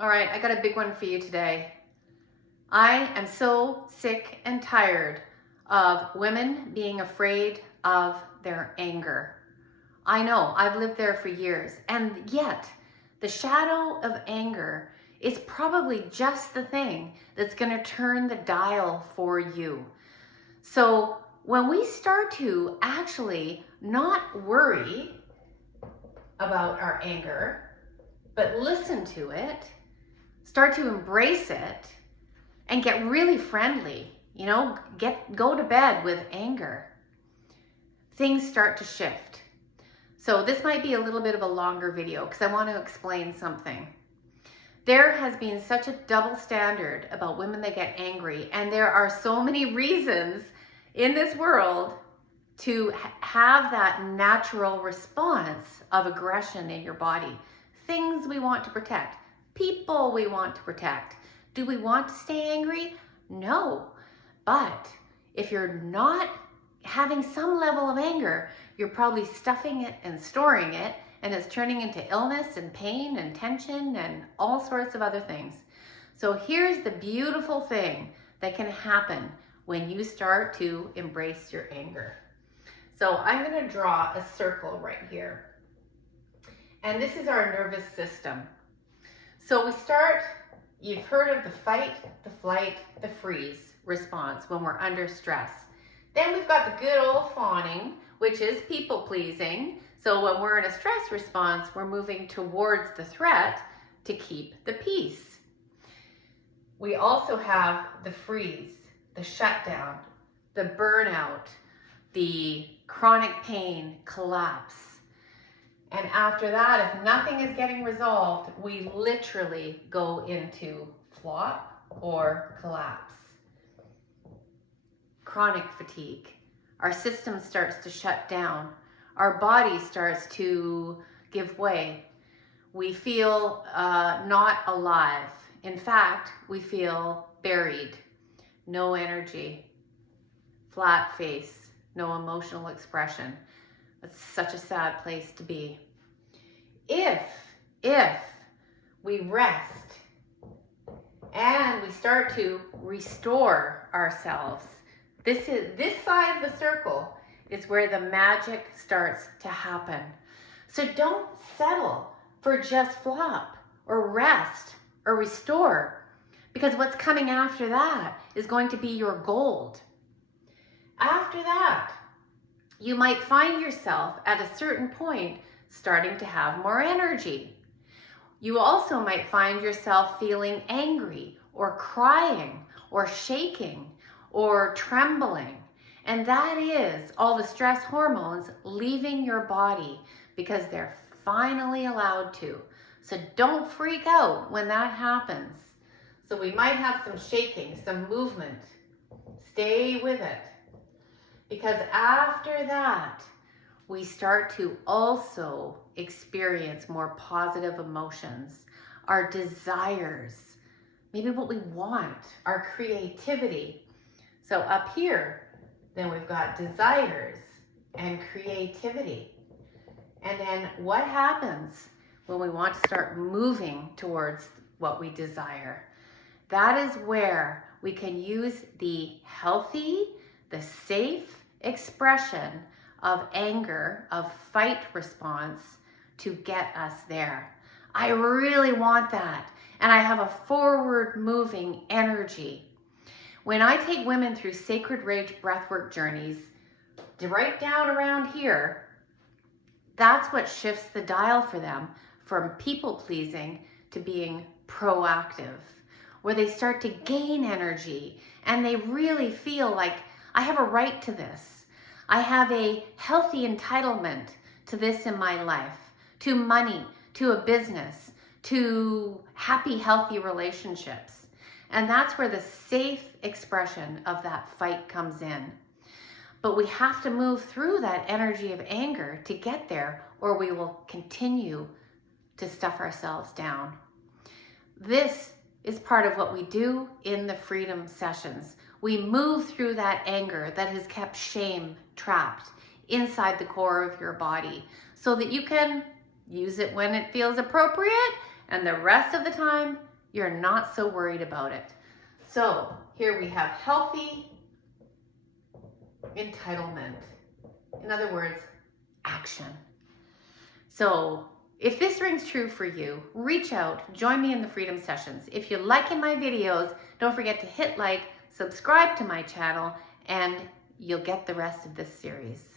All right, I got a big one for you today. I am so sick and tired of women being afraid of their anger. I know, I've lived there for years, and yet the shadow of anger is probably just the thing that's going to turn the dial for you. So when we start to actually not worry about our anger, but listen to it, start to embrace it, and get really friendly, go to bed with anger, things start to shift. So this might be a little bit of a longer video because I want to explain something. There has been such a double standard about women that get angry, and there are so many reasons in this world to have that natural response of aggression in your body. Things we want to protect, people we want to protect. Do we want to stay angry? No. But if you're not having some level of anger, you're probably stuffing it and storing it, and it's turning into illness and pain and tension and all sorts of other things. So here's the beautiful thing that can happen when you start to embrace your anger. So I'm going to draw a circle right here. And this is our nervous system. So we start, you've heard of the fight, the flight, the freeze response when we're under stress. Then we've got the good old fawning, which is people pleasing. So when we're in a stress response, we're moving towards the threat to keep the peace. We also have the freeze, the shutdown, the burnout, the chronic pain, collapse. And after that, if nothing is getting resolved, we literally go into flop or collapse. Chronic fatigue. Our system starts to shut down. Our body starts to give way. We feel not alive. In fact, we feel buried. No energy. Flat face. No emotional expression. It's such a sad place to be. If we rest and we start to restore ourselves, this side of the circle is where the magic starts to happen. So don't settle for just flop or rest or restore, because what's coming after that is going to be your gold. After that, you might find yourself at a certain point starting to have more energy. You also might find yourself feeling angry or crying or shaking or trembling. And that is all the stress hormones leaving your body because they're finally allowed to. So don't freak out when that happens. So we might have some shaking, some movement. Stay with it. Because after that, we start to also experience more positive emotions, our desires, maybe what we want, our creativity. So up here, then we've got desires and creativity. And then what happens when we want to start moving towards what we desire? That is where we can use the healthy, the safe expression of anger, of fight response to get us there. I really want that. And I have a forward moving energy. When I take women through sacred rage breathwork journeys, right down around here, that's what shifts the dial for them from people pleasing to being proactive, where they start to gain energy and they really feel like, I have a right to this. I have a healthy entitlement to this in my life, to money, to a business, to happy, healthy relationships. And that's where the safe expression of that fight comes in. But we have to move through that energy of anger to get there, or we will continue to stuff ourselves down. This is part of what we do in the freedom sessions. We move through that anger that has kept shame trapped inside the core of your body so that you can use it when it feels appropriate, and the rest of the time You're not so worried about it. So here we have healthy entitlement. In other words, action. So if this rings true for you, reach out, join me in the Freedom Sessions. If you're liking my videos, don't forget to hit like, subscribe to my channel, and you'll get the rest of this series.